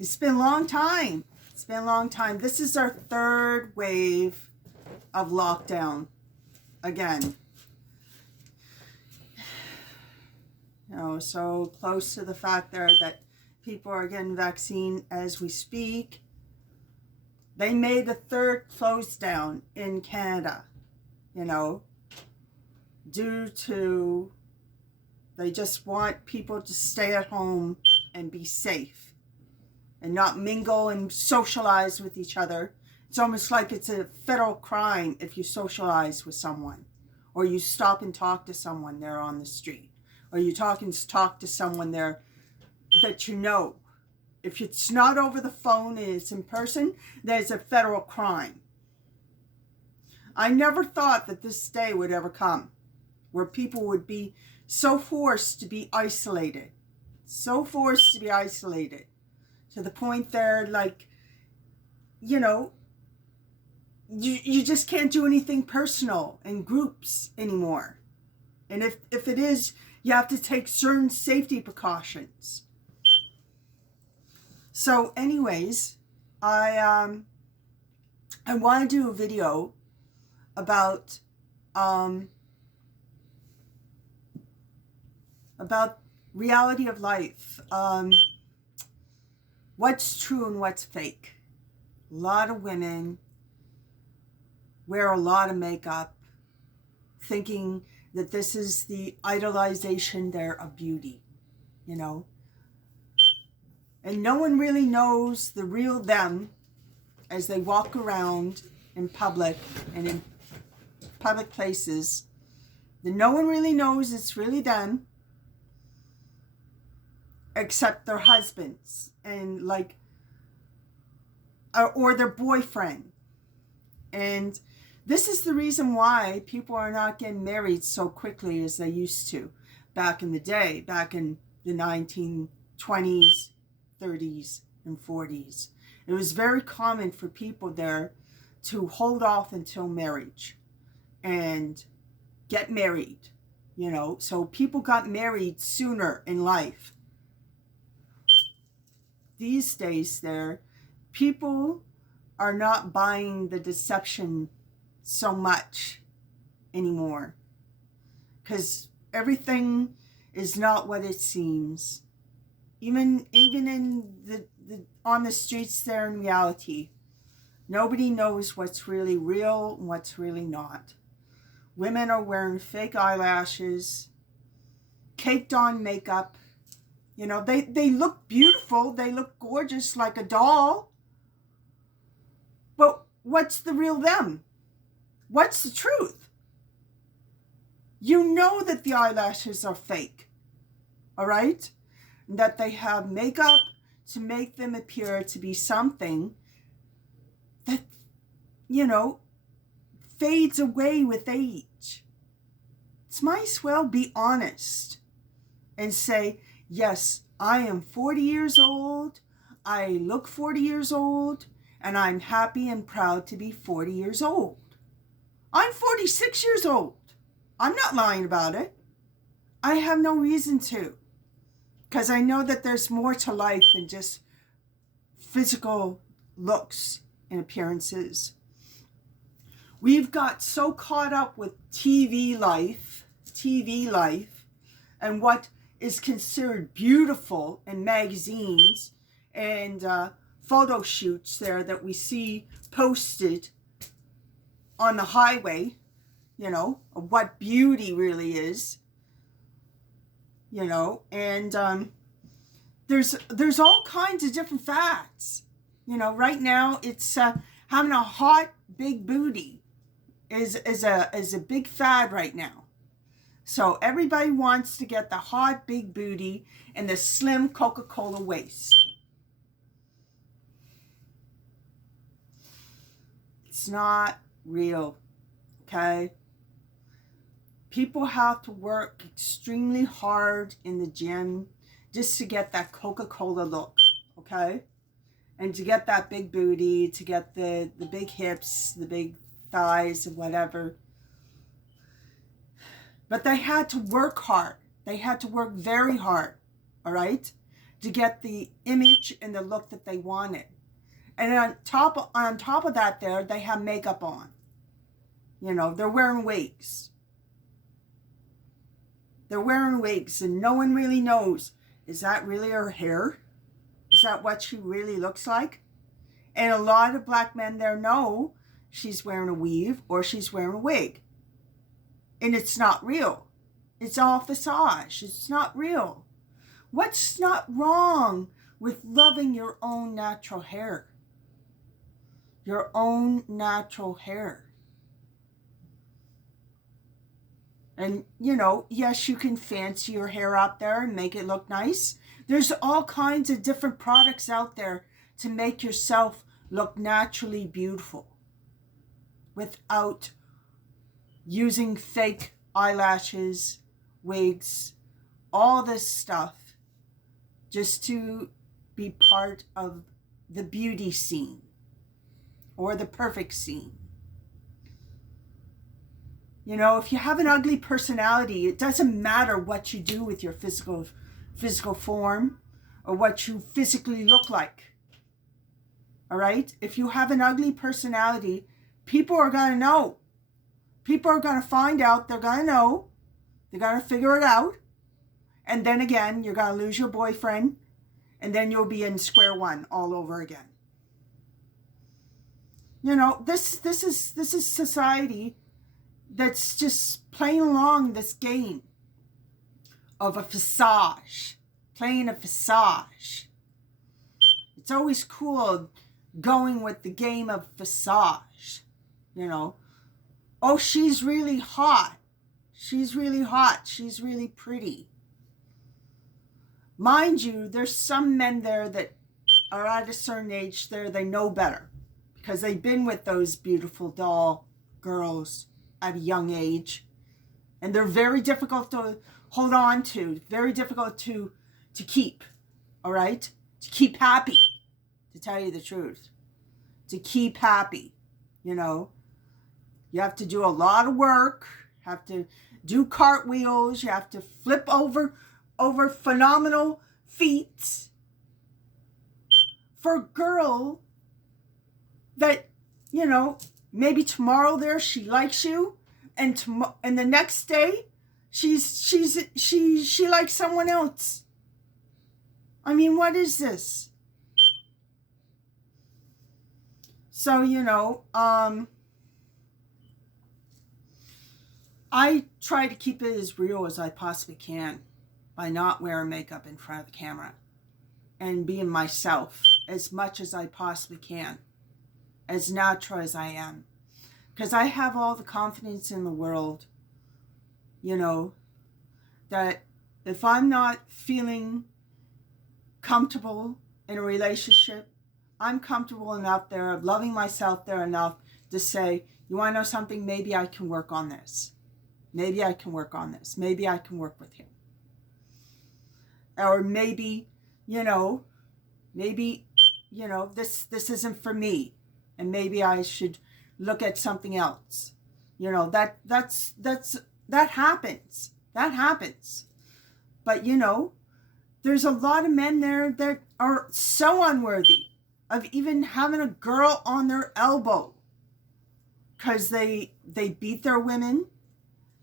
It's been a long time. It's been a long time. This is our third wave of lockdown again. You know, so close to the fact there that people are getting vaccine as we speak. They made the third close down in Canada, you know, due to they just want people to stay at home and be safe and not mingle and socialize with each other. It's almost like it's a federal crime if you socialize with someone or you stop and talk to someone there on the street or you talk to someone there that you know. If it's not over the phone and it's in person, there's a federal crime. I never thought that this day would ever come where people would be so forced to be isolated. So forced to be isolated. To the point there, like, you know, you just can't do anything personal in groups anymore. And if it is, you have to take certain safety precautions. So anyways, I want to do a video about reality of life. What's true and what's fake. A lot of women wear a lot of makeup thinking that this is the idolization there of beauty, you know. And no one really knows the real them as they walk around in public and in public places. No one really knows it's really them except their husbands and like or their boyfriend. And this is the reason why people are not getting married so quickly as they used to back in the day, back in the 1920s, 30s, and 40s. It was very common for people there to hold off until marriage and get married, you know. So people got married sooner in life. These days there, people are not buying the deception so much anymore because everything is not what it seems. Even in the on the streets there in reality, nobody knows what's really real and what's really not. Women are wearing fake eyelashes, caked on makeup. You know, they look beautiful. They look gorgeous like a doll. But what's the real them? What's the truth? You know that the eyelashes are fake. All right? That they have makeup to make them appear to be something that, you know, fades away with age. It's might as well be honest and say, yes, I am 40 years old, I look 40 years old, and I'm happy and proud to be 40 years old. I'm 46 years old. I'm not lying about it. I have no reason to. Because I know that there's more to life than just physical looks and appearances. We've got so caught up with TV life, and what is considered beautiful in magazines and photo shoots there that we see posted on the highway, you know, of what beauty really is. You know, and there's all kinds of different facts. You know, right now it's having a hot big booty is a big fad right now. So everybody wants to get the hot big booty and the slim Coca-Cola waist. It's not real, okay? People have to work extremely hard in the gym just to get that Coca-Cola look, okay? And to get that big booty, to get the big hips, the big thighs, and whatever. But they had to work hard. They had to work very hard, all right? to get the image and the look that they wanted. And on top of that there, they have makeup on. You know, they're wearing wigs. They're wearing wigs and no one really knows, is that really her hair? Is that what she really looks like? And a lot of black men there know she's wearing a weave or she's wearing a wig. And it's not real. It's all facade. It's not real. What's not wrong with loving your own natural hair? Your own natural hair. And, you know, yes, you can fancy your hair out there and make it look nice. There's all kinds of different products out there to make yourself look naturally beautiful without using fake eyelashes, wigs, all this stuff just to be part of the beauty scene or the perfect scene. You know, if you have an ugly personality, it doesn't matter what you do with your physical form or what you physically look like. All right? If you have an ugly personality, people are going to know. People are going to find out. They're going to know. They're going to figure it out. And then again, you're going to lose your boyfriend. And then you'll be in square one all over again. You know, this is society that's just playing along this game of a facade, playing a facade. It's always cool going with the game of facade, you know. Oh, she's really hot. She's really hot. She's really pretty. Mind you, there's some men there that are at a certain age there, they know better because they've been with those beautiful doll girls at a young age, and they're very difficult to hold on to, very difficult to keep, all right? To keep happy, to tell you the truth. To keep happy, you know. You have to do a lot of work, have to do cartwheels, you have to flip over phenomenal feats for a girl that, you know, maybe tomorrow there she likes you, and the next day she likes someone else. I mean, what is this? So, you know, I try to keep it as real as I possibly can by not wearing makeup in front of the camera and being myself as much as I possibly can, as natural as I am. Because I have all the confidence in the world, you know, that if I'm not feeling comfortable in a relationship, I'm comfortable enough there of loving myself there enough to say, you want to know something? Maybe I can work on this. Maybe I can work on this. Maybe I can work with him. Or maybe, you know, this isn't for me. And maybe I should look at something else. You know, that happens. That happens. But, you know, there's a lot of men there that are so unworthy of even having a girl on their elbow because they beat their women,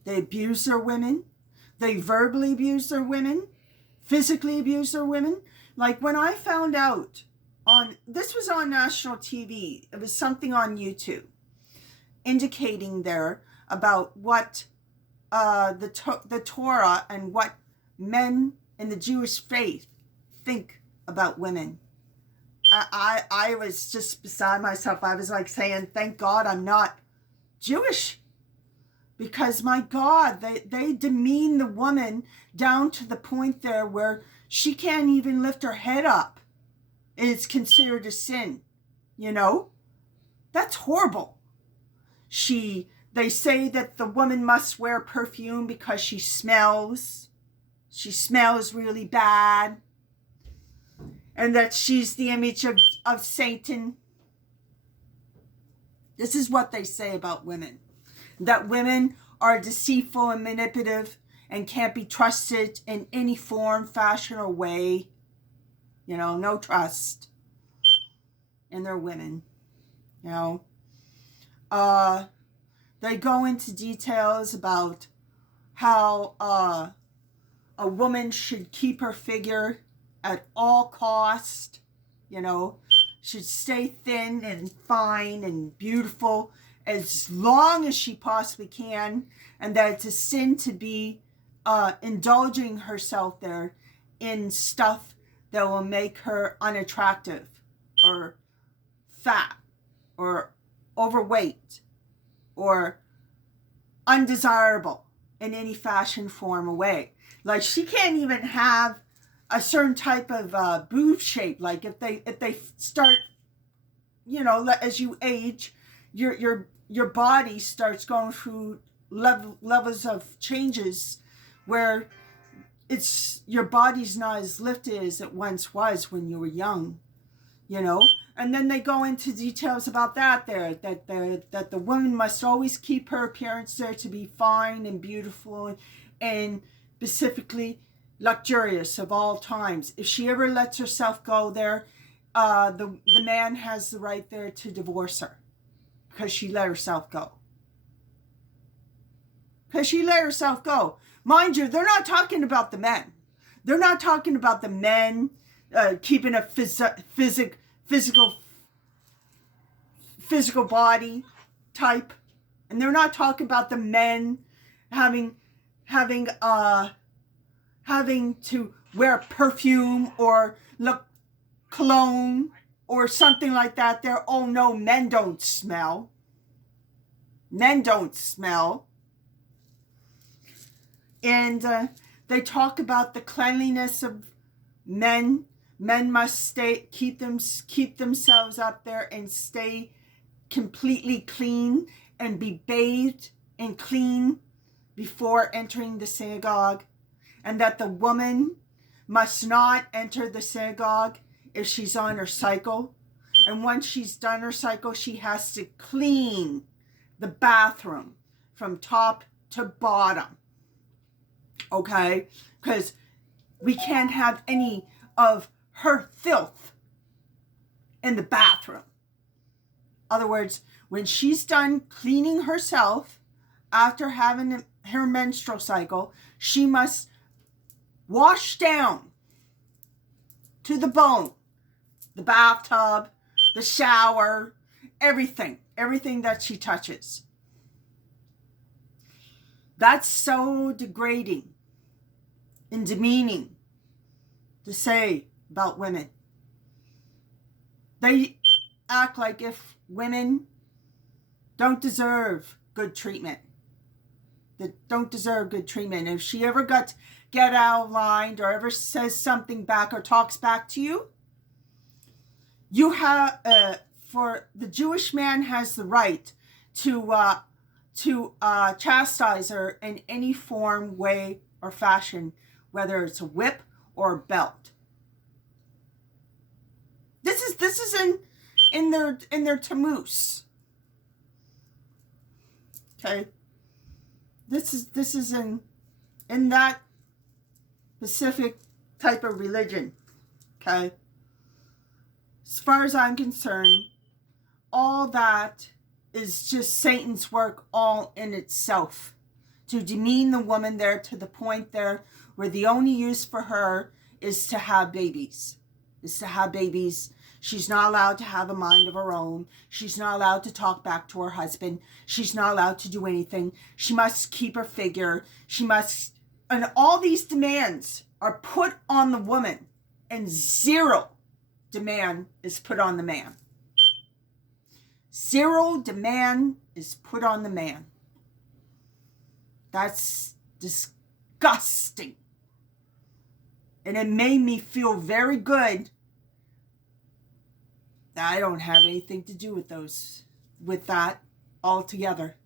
they abuse their women, they verbally abuse their women, physically abuse their women. Like when I found out this was on national TV, it was something on YouTube indicating there about what the Torah and what men in the Jewish faith think about women. I was just beside myself. I was like saying, thank God I'm not Jewish. Because my God, they demean the woman down to the point there where she can't even lift her head up. It's considered a sin, you know? That's horrible. They say that the woman must wear perfume because she smells. She smells really bad. And that she's the image of Satan. This is what they say about women. That women are deceitful and manipulative and can't be trusted in any form, fashion, or way. You know, no trust in their women. You know, they go into details about how a woman should keep her figure at all cost. You know, should stay thin and fine and beautiful as long as she possibly can, and that it's a sin to be indulging herself there in stuff that will make her unattractive or fat or overweight or undesirable in any fashion, form, or way. Like, she can't even have a certain type of boob shape. Like, if they start, you know, as you age, your body starts going through levels of changes where your body's not as lifted as it once was when you were young, you know. And then they go into details about that the woman must always keep her appearance there to be fine and beautiful and specifically luxurious of all times. If she ever lets herself go there, the man has the right there to divorce her because she let herself go. Because she let herself go. Mind you, they're not talking about the men. They're not talking about the men keeping a physical body type, and they're not talking about the men having to wear perfume or look cologne or something like that. There, oh no, men don't smell. Men don't smell. And they talk about the cleanliness of men. Men must keep themselves up there and stay completely clean and be bathed and clean before entering the synagogue. And that the woman must not enter the synagogue if she's on her cycle. And once she's done her cycle, she has to clean the bathroom from top to bottom. Okay? Because we can't have any of her filth in the bathroom. In other words, when she's done cleaning herself after having her menstrual cycle, she must wash down to the bone, the bathtub, the shower, everything that she touches. That's so degrading and demeaning to say about women. They act like if women don't deserve good treatment. That don't deserve good treatment. If she ever get out of line or ever says something back or talks back to you, you have for the Jewish man has the right to chastise her in any form, way, or fashion, whether it's a whip or a belt. This is in their Tammuz. Okay, this is in that specific type of religion. Okay, as far as I'm concerned, all that is just Satan's work all in itself to demean the woman there to the point there where the only use for her is to have babies. She's not allowed to have a mind of her own. She's not allowed to talk back to her husband. She's not allowed to do anything. She must keep her figure. And all these demands are put on the woman, and zero demand is put on the man. Zero demand is put on the man. That's disgusting. And it made me feel very good that I don't have anything to do with that altogether.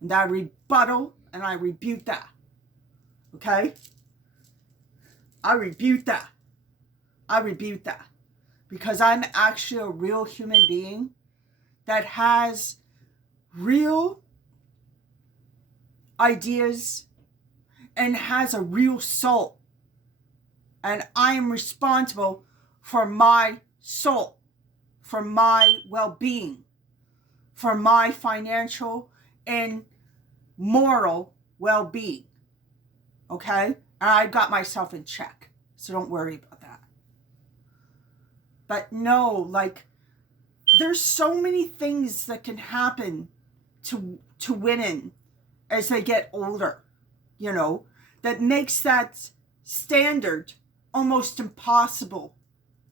And I rebuttal and I rebuke that. Okay? I rebuke that. Because I'm actually a real human being that has real ideas and has a real soul. And I am responsible for my soul, for my well-being, for my financial and moral well-being. Okay? And I got myself in check. So don't worry about that. But no, like, there's so many things that can happen to women as they get older, you know, that makes that standard almost impossible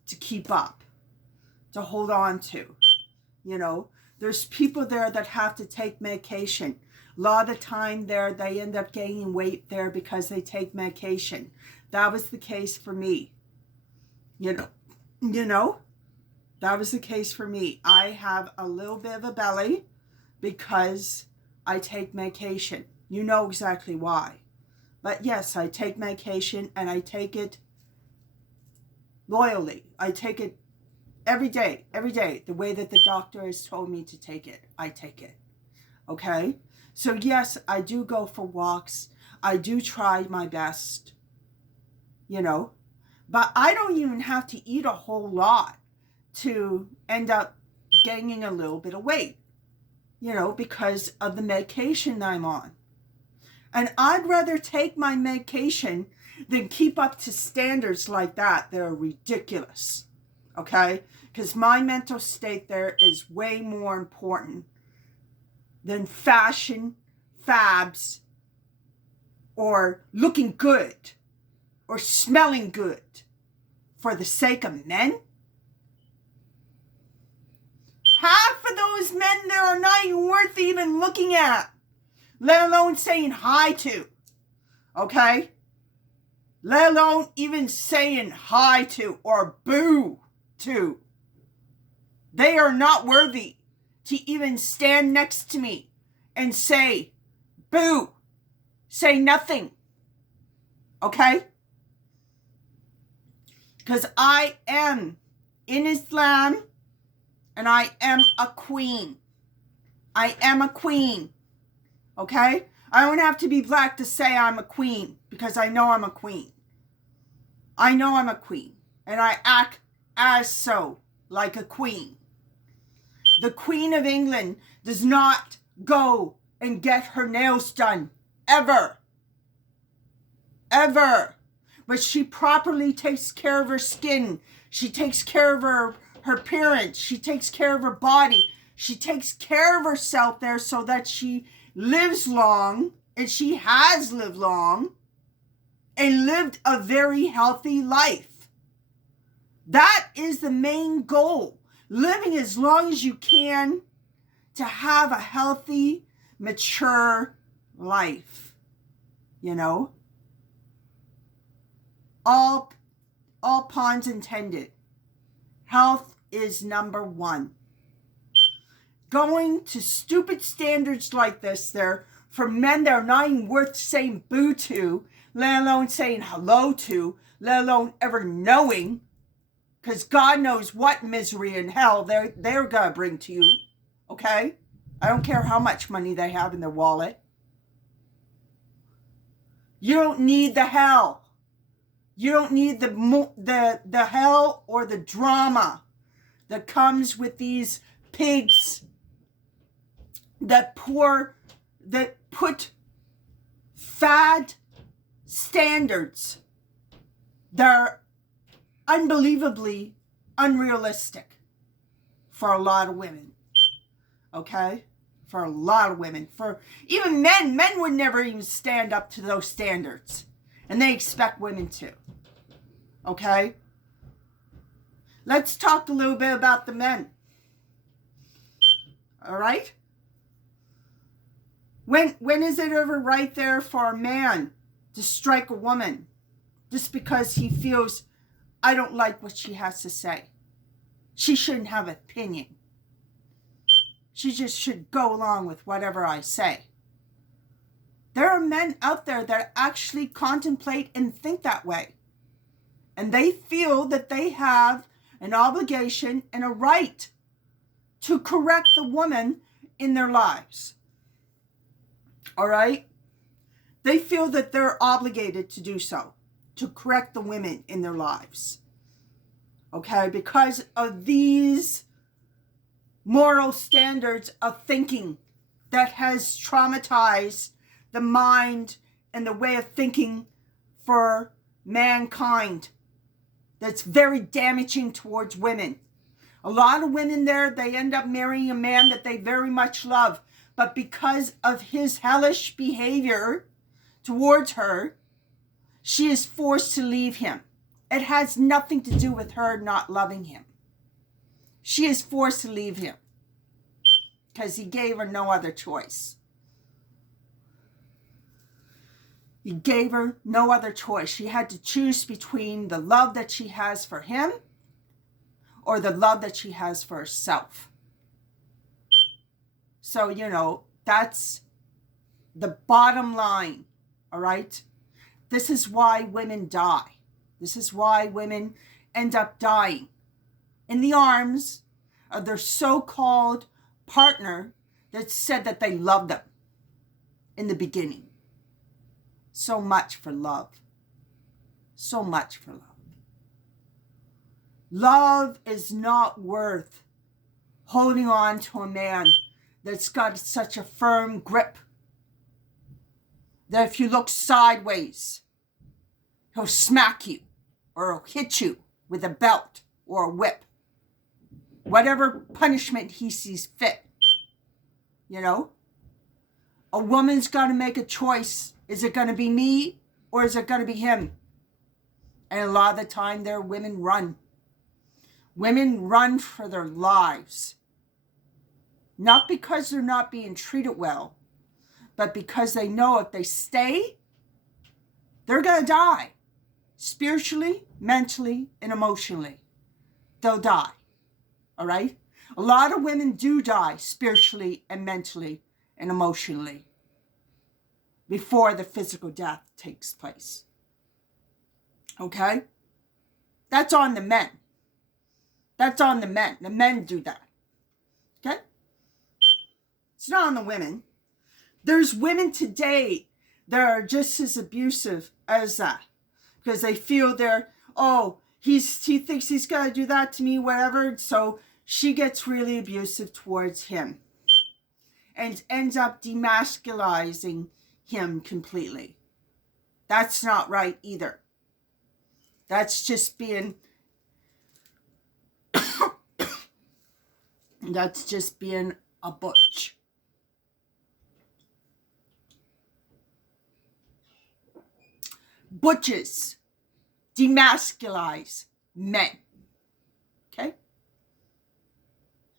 to keep up, to hold on to. You know, there's people there that have to take medication. A lot of the time there, they end up gaining weight there because they take medication. That was the case for me. You know, that was the case for me. I have a little bit of a belly because I take medication. You know exactly why. But yes, I take medication and I take it loyally. I take it every day, the way that the doctor has told me to take it. I take it. Okay? So yes, I do go for walks. I do try my best, you know, but I don't even have to eat a whole lot to end up gaining a little bit of weight, you know, because of the medication I'm on. And I'd rather take my medication than keep up to standards like that. They're ridiculous, okay? Because my mental state there is way more important than fashion, fabs, or looking good, or smelling good for the sake of men. Half of those men there are not even worth even looking at, let alone saying hi to, okay? Let alone even saying hi to or boo to. They are not worthy to even stand next to me and say boo, say nothing, okay? Because I am in Islam and I am a queen. I am a queen, okay? I don't have to be black to say I'm a queen because I know I'm a queen. I know I'm a queen and I act as so, like a queen. The Queen of England does not go and get her nails done, ever. Ever. But she properly takes care of her skin. She takes care of her appearance. She takes care of her body. She takes care of herself there so that she lives long, and she has lived long, and lived a very healthy life. That is the main goal. Living as long as you can to have a healthy, mature life. You know? All pawns intended. Health is number one. Going to stupid standards like this there for men that are not even worth saying boo to, let alone saying hello to, let alone ever knowing, because God knows what misery and hell they're going to bring to you, okay? I don't care how much money they have in their wallet. You don't need the hell. You don't need the hell or the drama that comes with these pigs that put fad standards that are unbelievably unrealistic for a lot of women. Okay? For a lot of women. For even men. Men would never even stand up to those standards. And they expect women to. Okay? Let's talk a little bit about the men. Alright? When is it ever right there for a man to strike a woman just because he feels, I don't like what she has to say? She shouldn't have an opinion. She just should go along with whatever I say. There are men out there that actually contemplate and think that way. And they feel that they have an obligation and a right to correct the woman in their lives. All right? They feel that they're obligated to do so, to correct the women in their lives. Okay, because of these moral standards of thinking that has traumatized the mind and the way of thinking for mankind. That's very damaging towards women. A lot of women there, they end up marrying a man that they very much love. But because of his hellish behavior towards her, she is forced to leave him. It has nothing to do with her not loving him. She is forced to leave him because he gave her no other choice. He gave her no other choice. She had to choose between the love that she has for him or the love that she has for herself. So, you know, that's the bottom line, all right? This is why women die. This is why women end up dying in the arms of their so-called partner that said that they loved them in the beginning. So much for love. So much for love. Love is not worth holding on to a man that's got such a firm grip that if you look sideways, he'll smack you or he'll hit you with a belt or a whip. Whatever punishment he sees fit. You know? A woman's got to make a choice. Is it going to be me or is it going to be him? And a lot of the time there, women run. Women run for their lives. Not because they're not being treated well, but because they know if they stay, they're going to die. Spiritually, mentally, and emotionally. They'll die. All right? A lot of women do die spiritually and mentally and emotionally before the physical death takes place. Okay? That's on the men. That's on the men. The men do that. Okay? It's not on the women. There's women today that are just as abusive as that. Because they feel they're, he thinks he's got to do that to me, whatever. So she gets really abusive towards him. And ends up demasculizing him completely. That's not right either. That's just being that's just being a butch. Butches demasculize men. Okay?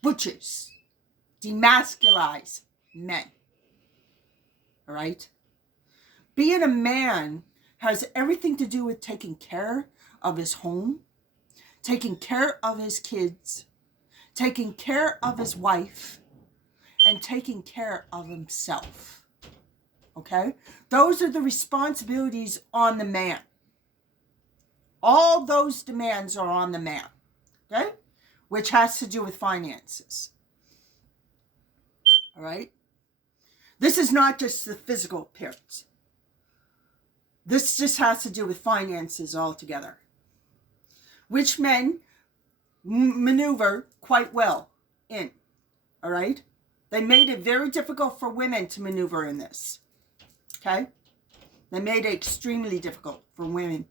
Butchers demasculize men. All right? Being a man has everything to do with taking care of his home, taking care of his kids, taking care of his wife, and taking care of himself. Okay? Those are the responsibilities on the man. All those demands are on the man. Okay? Which has to do with finances. All right? This is not just the physical appearance. This just has to do with finances altogether. Which men maneuver quite well in. All right? They made it very difficult for women to maneuver in this. Okay? They made it extremely difficult for women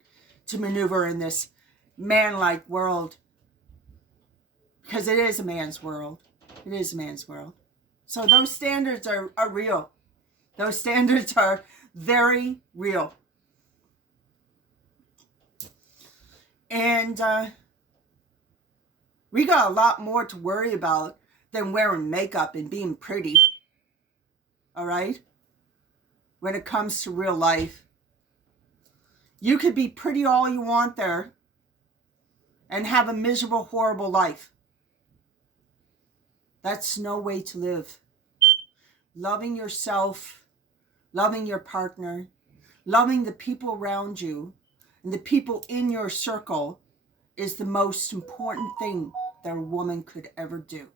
to maneuver in this man-like world. Because it is a man's world. It is a man's world. So those standards are real. Those standards are very real. And we got a lot more to worry about than wearing makeup and being pretty. All right? When it comes to real life. You could be pretty all you want there and have a miserable, horrible life. That's no way to live. Loving yourself, loving your partner, loving the people around you, and the people in your circle is the most important thing that a woman could ever do,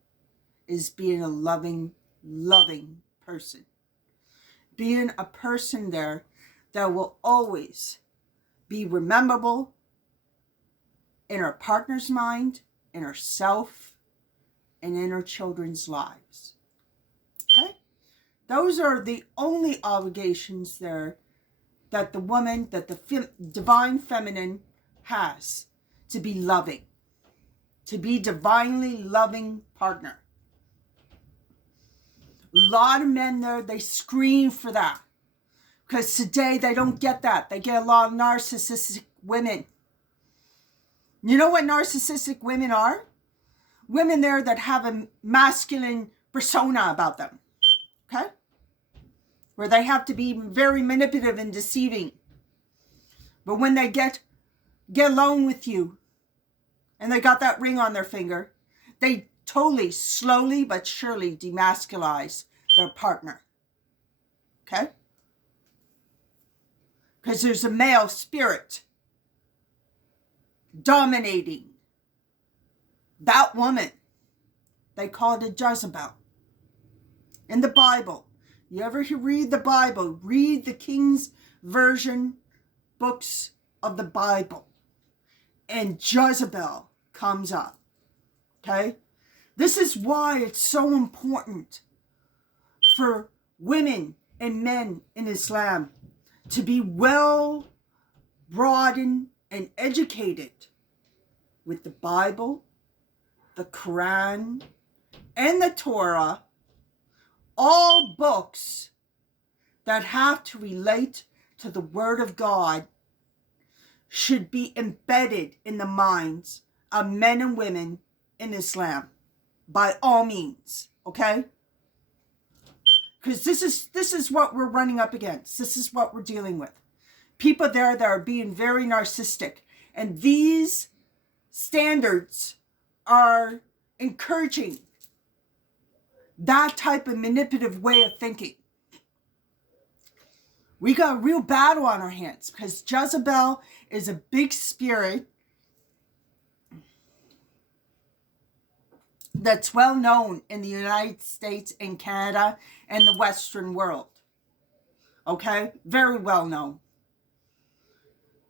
is being a loving, loving person. Being a person there that will always be rememberable in her partner's mind, in herself, and in her children's lives. Okay? Those are the only obligations there that the woman, that the divine feminine has, to be loving, to be divinely loving partner. A lot of men there, they scream for that. Because today they don't get that. They get a lot of narcissistic women. You know what narcissistic women are? Women there that have a masculine persona about them. Okay? Where they have to be very manipulative and deceiving. But when they get alone with you and they got that ring on their finger, they totally, slowly but surely demasculize their partner. Okay? Because there's a male spirit dominating that woman. They call it a Jezebel. In the Bible, you ever read the Bible, read the King's Version books of the Bible, and Jezebel comes up. Okay? This is why it's so important for women and men in Islam to be well broadened and educated with the Bible, the Quran, and the Torah, all books that have to relate to the Word of God should be embedded in the minds of men and women in Islam, by all means, okay? Because this is what we're running up against. This is what we're dealing with. People there that are being very narcissistic. And these standards are encouraging that type of manipulative way of thinking. We got a real battle on our hands because Jezebel is a big spirit that's well known in the United States and Canada and the Western world. Okay? Very well known.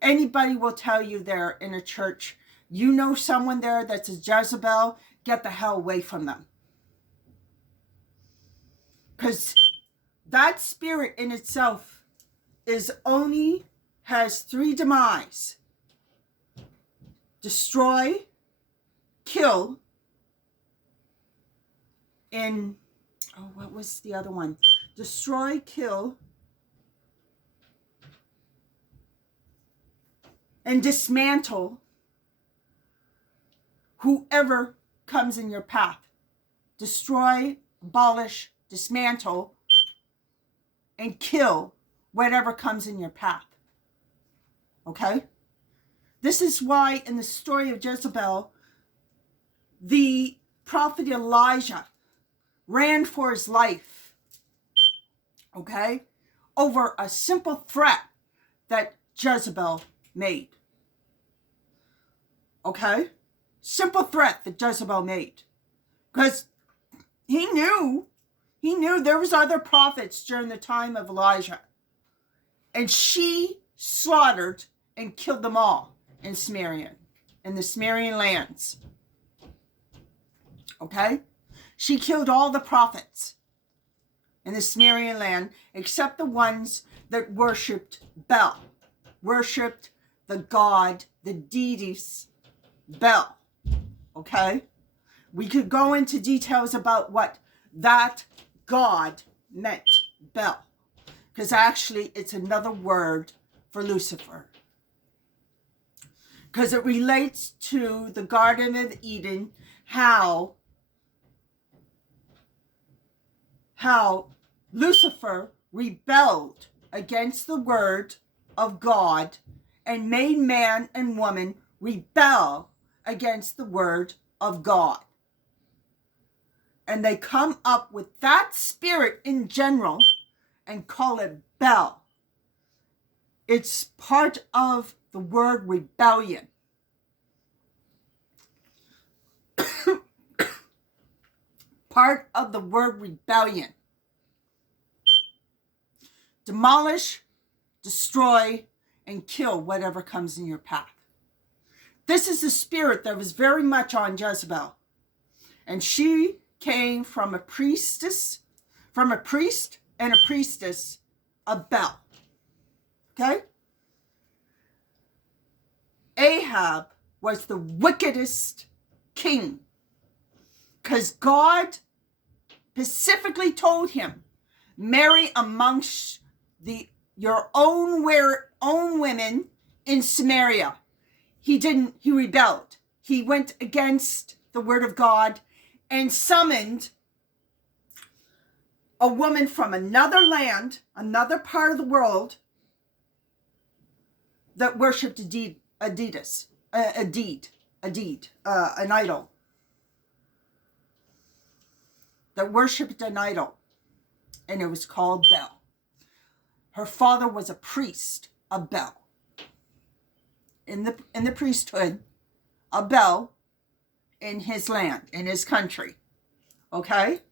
Anybody will tell you there in a church, you know someone there that's a Jezebel, get the hell away from them. Because that spirit in itself has three demise. Destroy, kill, and what was the other one? Destroy, kill, and dismantle whoever comes in your path. Destroy, abolish, dismantle, and kill whatever comes in your path. Okay? This is why in the story of Jezebel, the prophet Elijah ran for his life, okay, over a simple threat that Jezebel made. Okay? Simple threat that Jezebel made. Because he knew there was other prophets during the time of Elijah. And she slaughtered and killed them all in Sumerian, in the Sumerian lands. Okay? She killed all the prophets in the Sumerian land except the ones that worshipped Bel, worshipped the god, the deities, Bel. Okay? We could go into details about what that god meant, Bel. Because actually it's another word for Lucifer. Because it relates to the Garden of Eden, how Lucifer rebelled against the word of God and made man and woman rebel against the word of God. And they come up with that spirit in general and call it Bel. It's part of the word rebellion. Part of the word rebellion. Demolish, destroy, and kill whatever comes in your path. This is the spirit that was very much on Jezebel. And she came from a priest and a priestess of Bel. Okay? Ahab was the wickedest king, because God specifically told him, marry amongst your own women in Samaria. He didn't. He rebelled. He went against the word of God and summoned a woman from another land, another part of the world, that worshipped an idol. That worshipped an idol. And it was called Bel. Her father was a priest of Bel. In the priesthood of Bel in his land, in his country. Okay?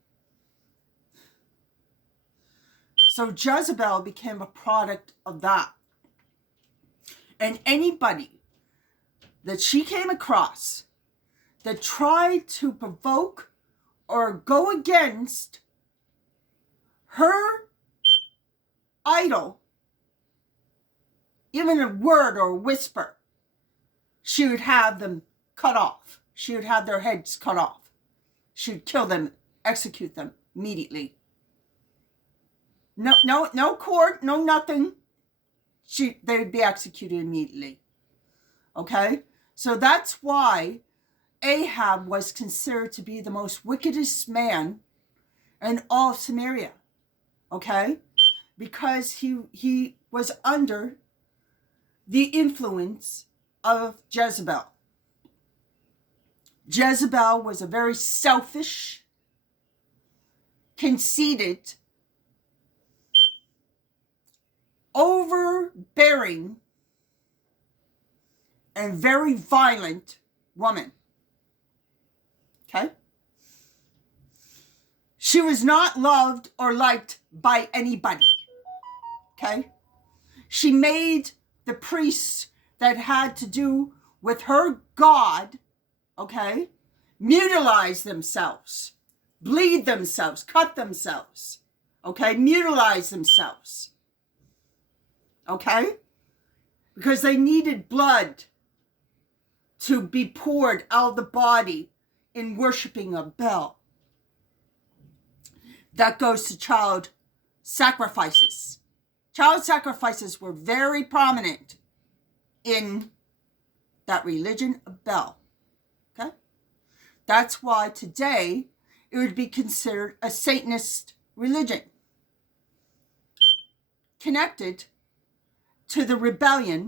So Jezebel became a product of that. And anybody that she came across that tried to provoke or go against her idol, even a word or a whisper, she would have them cut off. She would have their heads cut off. She would kill them, execute them immediately. No court, no nothing. They would be executed immediately. Okay? So that's why Ahab was considered to be the most wickedest man in all of Samaria. Okay? Because he was under the influence of Jezebel. Jezebel was a very selfish, conceited, overbearing, and very violent woman. Okay? She was not loved or liked by anybody. Okay? She made the priests that had to do with her God, okay, mutilize themselves, bleed themselves, cut themselves, okay, mutilize themselves, okay, because they needed blood to be poured out of the body in worshiping of Bel. That goes to child sacrifices. Child sacrifices were very prominent in that religion of Bel. Okay? That's why today it would be considered a Satanist religion, connected to the rebellion